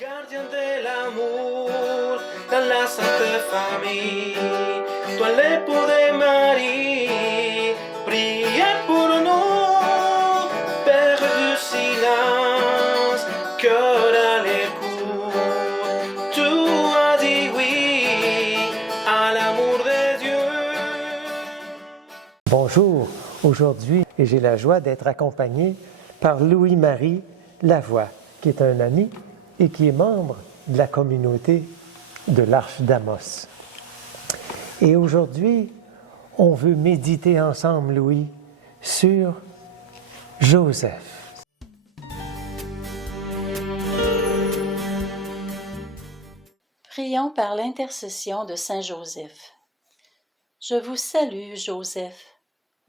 Gardien de l'amour dans la sainte famille, toi l'époux de Marie, priez pour nous, Père du silence, cœur à l'écoute, tu as dit oui à l'amour de Dieu. Bonjour, aujourd'hui j'ai la joie d'être accompagné par Louis-Marie Lavoie, qui est un ami et qui est membre de la communauté de l'Arche d'Amos. Et aujourd'hui, on veut méditer ensemble, Louis, sur Joseph. Prions par l'intercession de Saint Joseph. Je vous salue, Joseph,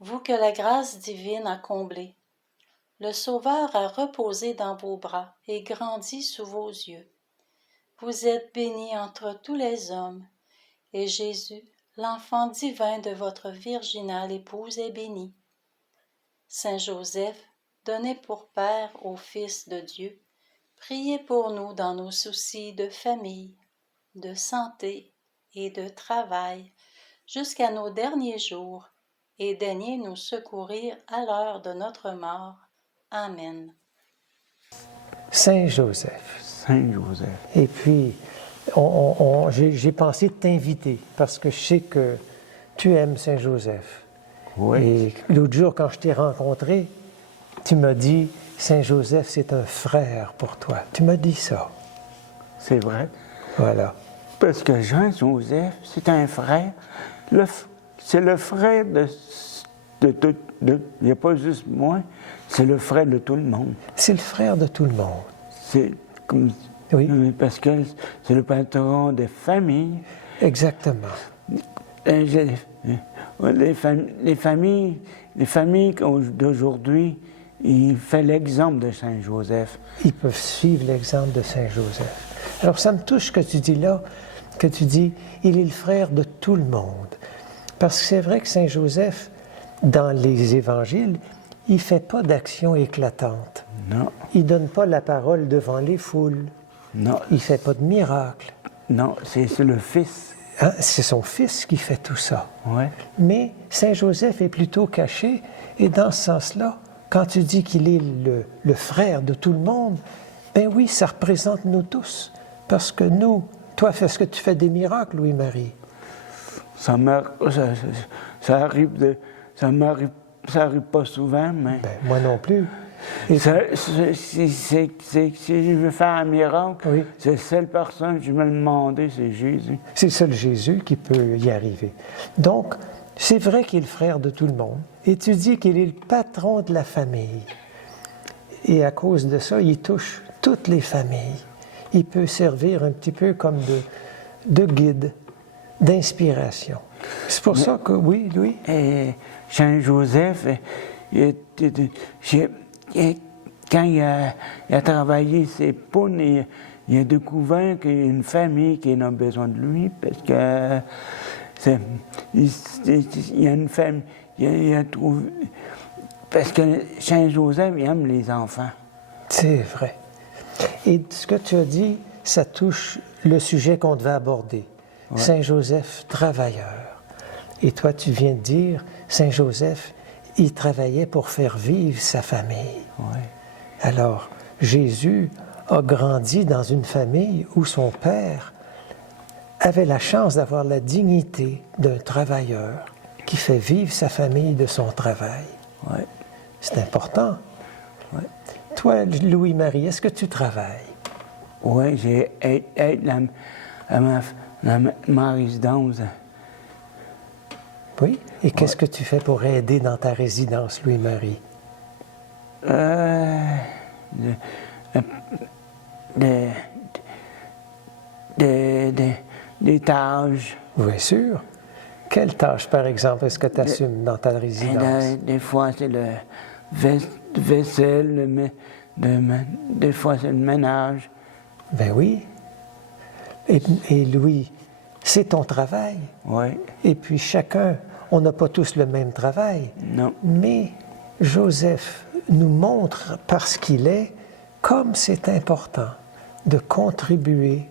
vous que la grâce divine a comblé. Le Sauveur a reposé dans vos bras et grandi sous vos yeux. Vous êtes béni entre tous les hommes, et Jésus, l'enfant divin de votre virginale épouse, est béni. Saint Joseph, donné pour Père au Fils de Dieu, priez pour nous dans nos soucis de famille, de santé et de travail, jusqu'à nos derniers jours, et daignez nous secourir à l'heure de notre mort. Amen. Saint Joseph. Saint Joseph. Et puis, j'ai pensé t'inviter parce que je sais que tu aimes Saint Joseph. Oui. Et l'autre jour, quand je t'ai rencontré, tu m'as dit, Saint Joseph, c'est un frère pour toi. Tu m'as dit ça. C'est vrai. Voilà. Parce que Jean-Joseph, c'est un frère. C'est le frère de il n'y a pas juste moi, c'est le frère de tout le monde. C'est le frère de tout le monde. C'est comme... Oui. Parce que c'est le patron des familles. Exactement. Les familles d'aujourd'hui, il fait l'exemple de Saint Joseph. Ils peuvent suivre l'exemple de Saint Joseph. Alors ça me touche que tu dis là, que tu dis, il est le frère de tout le monde. Parce que c'est vrai que Saint Joseph, dans les évangiles, il ne fait pas d'action éclatante. Non. Il ne donne pas la parole devant les foules. Non. Il ne fait pas de miracle. Non, c'est le Fils. Hein? C'est son fils qui fait tout ça. Ouais. Mais Saint Joseph est plutôt caché, et dans ce sens-là, quand tu dis qu'il est le frère de tout le monde, ben oui, ça représente nous tous. Parce que nous, toi, est-ce que tu fais des miracles, Louis-Marie? Ça arrive pas souvent, mais... Ben, moi non plus. Et Si je veux faire un miracle, oui. C'est la seule personne que je me demandais, c'est Jésus. C'est seul Jésus qui peut y arriver. Donc, c'est vrai qu'il est le frère de tout le monde. Et tu dis qu'il est le patron de la famille. Et à cause de ça, il touche toutes les familles. Il peut servir un petit peu comme de guide, d'inspiration. C'est pour ça que, oui, Louis? Et Saint Joseph, quand il a travaillé ses poules, il a découvert qu'il y a une famille qui a besoin de lui, parce que il y a une famille, il a trouvé, parce que Saint Joseph, il aime les enfants. C'est vrai. Et ce que tu as dit, ça touche le sujet qu'on devait aborder. Ouais. Saint Joseph, travailleur. Et toi, tu viens de dire, Saint Joseph, il travaillait pour faire vivre sa famille. Ouais. Alors, Jésus a grandi dans une famille où son père avait la chance d'avoir la dignité d'un travailleur qui fait vivre sa famille de son travail. Ouais. C'est important. Ouais. Toi, Louis-Marie, est-ce que tu travailles? Oui, j'ai aidé à ma résidence. Oui? Et qu'est-ce que tu fais pour aider dans ta résidence, Louis-Marie? Des tâches. Bien sûr. Quelles tâches, par exemple, est-ce que tu assumes dans ta résidence? Des fois, c'est le vaisselle, des fois, c'est le ménage. Ben oui. Et Louis, c'est ton travail. Oui. Et puis chacun, on n'a pas tous le même travail. Non. Mais Joseph nous montre, parce qu'il est, comme c'est important de contribuer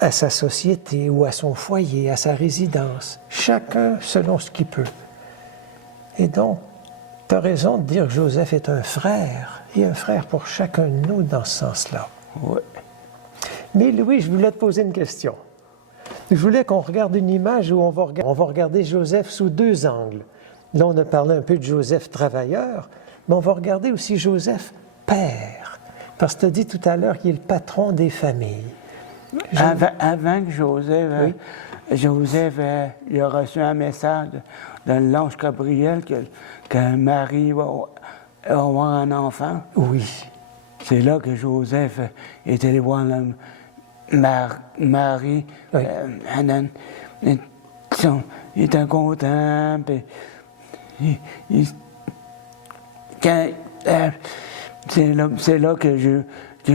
à sa société ou à son foyer, à sa résidence, chacun selon ce qu'il peut. Et donc, tu as raison de dire que Joseph est un frère, et un frère pour chacun de nous dans ce sens-là. Oui. Mais Louis, je voulais te poser une question. Je voulais qu'on regarde une image où on va regarder Joseph sous deux angles. Là, on a parlé un peu de Joseph travailleur, mais on va regarder aussi Joseph père. Parce que tu as dit tout à l'heure qu'il est le patron des familles. Avant que Joseph, il a reçu un message de l'ange Gabriel que Marie va avoir un enfant. Oui. C'est là que Joseph est allé voir Marie. Oui. Il était content. Puis, c'est là que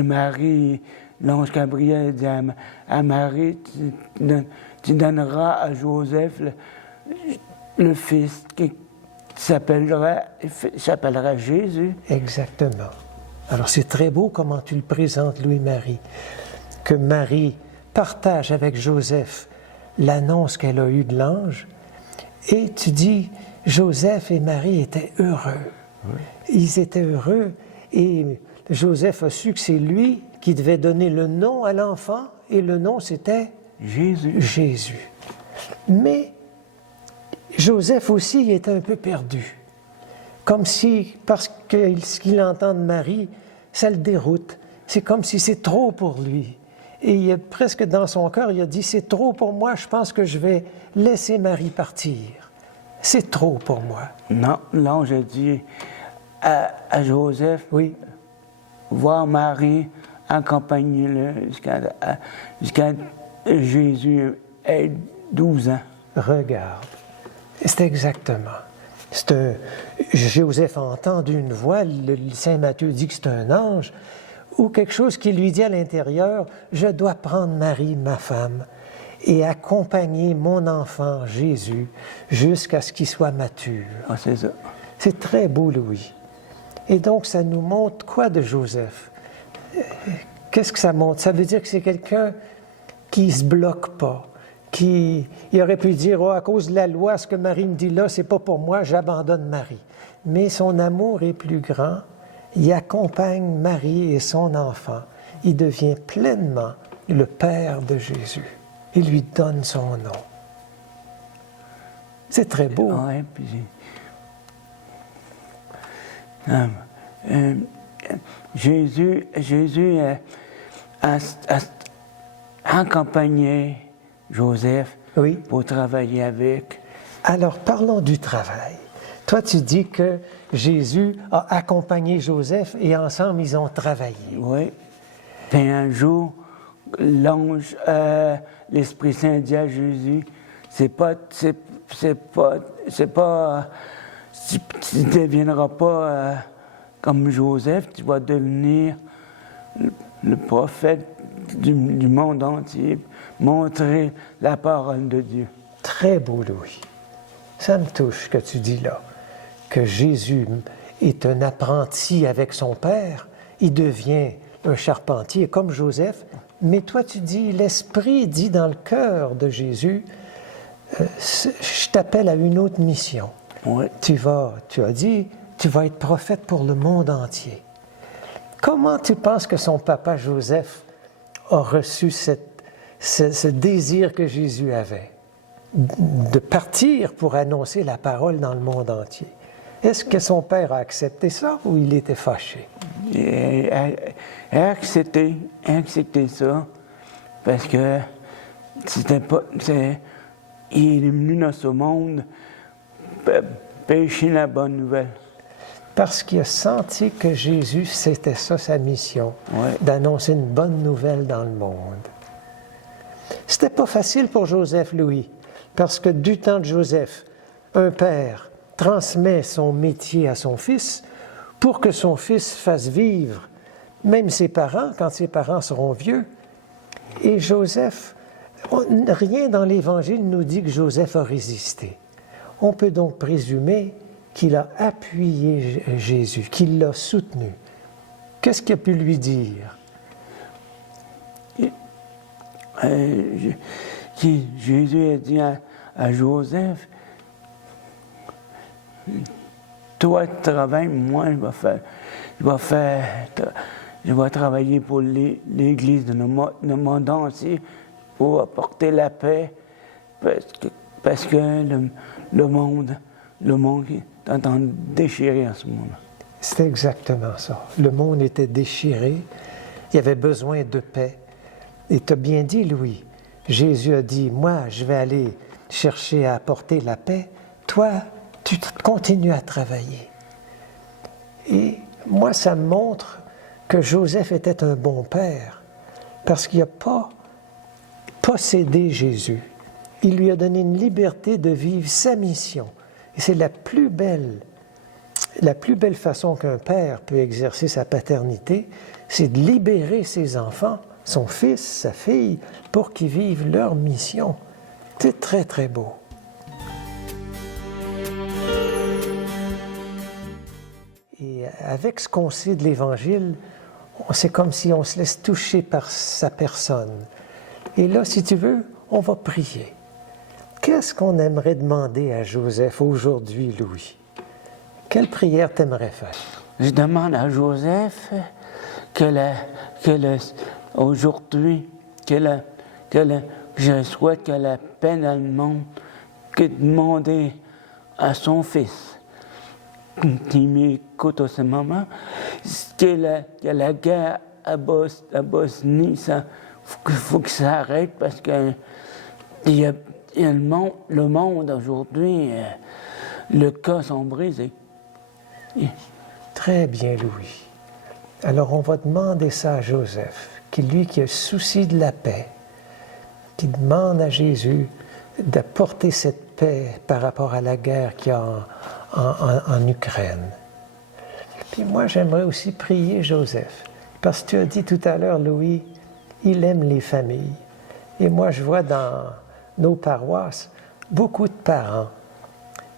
Marie, l'ange Gabriel dit à Marie, tu donneras à Joseph le fils qui s'appellera Jésus. Exactement. Alors c'est très beau comment tu le présentes, Louis-Marie, que Marie partage avec Joseph l'annonce qu'elle a eue de l'ange, et tu dis, Joseph et Marie étaient heureux. Oui. Ils étaient heureux, et Joseph a su que c'est lui qui devait donner le nom à l'enfant, et le nom c'était Jésus. Jésus. Mais Joseph aussi il était un peu perdu. Comme si, parce que ce qu'il entend de Marie, ça le déroute. C'est comme si c'est trop pour lui. Et il a, presque dans son cœur, il a dit, c'est trop pour moi, je pense que je vais laisser Marie partir. C'est trop pour moi. Non, l'ange a dit à Joseph, oui, voir Marie, accompagne-le jusqu'à Jésus ait 12 ans. Regarde, c'est exactement. Joseph a entendu une voix, le Saint Matthieu dit que c'est un ange, ou quelque chose qui lui dit à l'intérieur, je dois prendre Marie, ma femme, et accompagner mon enfant Jésus jusqu'à ce qu'il soit mature. Ah, c'est ça. C'est très beau, Louis. Et donc, ça nous montre quoi de Joseph? Qu'est-ce que ça montre? Ça veut dire que c'est quelqu'un qui ne se bloque pas, il aurait pu dire, oh, à cause de la loi, ce que Marie me dit là, c'est pas pour moi, j'abandonne Marie. Mais son amour est plus grand, il accompagne Marie et son enfant. Il devient pleinement le Père de Jésus. Il lui donne son nom. C'est très beau. Oui, puis Jésus a accompagné Joseph oui. pour travailler avec. Alors, parlons du travail. Toi, tu dis que Jésus a accompagné Joseph et ensemble, ils ont travaillé. Oui. Puis un jour, l'Esprit Saint dit à Jésus, tu ne deviendras pas comme Joseph, tu vas devenir le prophète du monde entier, montrer la parole de Dieu. Très beau, Louis. Ça me touche ce que tu dis là, que Jésus est un apprenti avec son Père, il devient un charpentier comme Joseph, mais toi tu dis, l'Esprit dit dans le cœur de Jésus, je t'appelle à une autre mission. Oui. Tu as dit, tu vas être prophète pour le monde entier. Comment tu penses que son papa Joseph a reçu ce désir que Jésus avait de partir pour annoncer la parole dans le monde entier? Est-ce que son père a accepté ça ou il était fâché? Il a accepté ça parce que il est venu dans ce monde pécher la bonne nouvelle. Parce qu'il a senti que Jésus, c'était ça sa mission, oui. D'annoncer une bonne nouvelle dans le monde. C'était pas facile pour Joseph, Louis, parce que du temps de Joseph, un père transmet son métier à son fils pour que son fils fasse vivre même ses parents quand ses parents seront vieux. Et Joseph, rien dans l'Évangile nous dit que Joseph a résisté. On peut donc présumer qu'il a appuyé Jésus, qu'il l'a soutenu. Qu'est-ce qu'il a pu lui dire? Jésus a dit à Joseph, toi tu travailles, moi je vais travailler pour l'Église de le monde entier pour apporter la paix, parce que le monde est en train de déchirer en ce moment. C'est exactement ça. Le monde était déchiré, il y avait besoin de paix. Et tu as bien dit, Louis, Jésus a dit, moi, je vais aller chercher à apporter la paix. Toi, tu continues à travailler. Et moi, ça me montre que Joseph était un bon père, parce qu'il n'a pas possédé Jésus. Il lui a donné une liberté de vivre sa mission. Et c'est la plus belle façon qu'un père peut exercer sa paternité, c'est de libérer ses enfants, son fils, sa fille, pour qu'ils vivent leur mission. C'est très, très beau. Et avec ce qu'on sait de l'Évangile, c'est comme si on se laisse toucher par sa personne. Et là, si tu veux, on va prier. Qu'est-ce qu'on aimerait demander à Joseph aujourd'hui, Louis? Quelle prière t'aimerais faire? Je demande à Joseph aujourd'hui, je souhaite que la paix dans le monde, que demander à son fils, qui m'écoute à ce moment, que la guerre à Bosnie, il faut que ça arrête, parce que le monde aujourd'hui, le cas sont brisés. Très bien, Louis. Alors, on va demander ça à Joseph, qui a le souci de la paix, qui demande à Jésus d'apporter cette paix par rapport à la guerre qu'il y a en Ukraine. Puis moi, j'aimerais aussi prier Joseph, parce que tu as dit tout à l'heure, Louis, il aime les familles. Et moi, je vois dans nos paroisses beaucoup de parents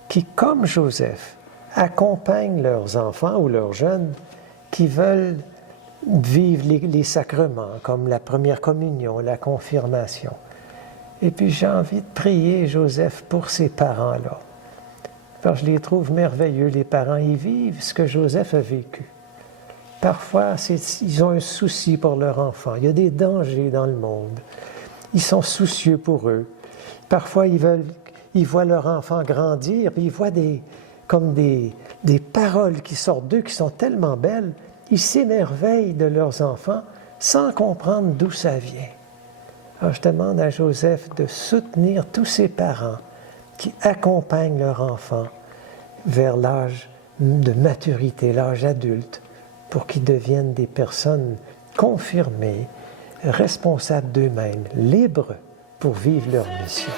qui, comme Joseph, accompagnent leurs enfants ou leurs jeunes qui veulent vivre les sacrements, comme la première communion, la confirmation. Et puis j'ai envie de prier Joseph pour ces parents-là. Parce que je les trouve merveilleux, les parents. Ils vivent ce que Joseph a vécu. Parfois, ils ont un souci pour leur enfant. Il y a des dangers dans le monde. Ils sont soucieux pour eux. Parfois, ils voient leur enfant grandir, puis ils voient des paroles qui sortent d'eux qui sont tellement belles. Ils s'émerveillent de leurs enfants sans comprendre d'où ça vient. Alors, je demande à Joseph de soutenir tous ces parents qui accompagnent leur enfant vers l'âge de maturité, l'âge adulte, pour qu'ils deviennent des personnes confirmées, responsables d'eux-mêmes, libres pour vivre leur mission.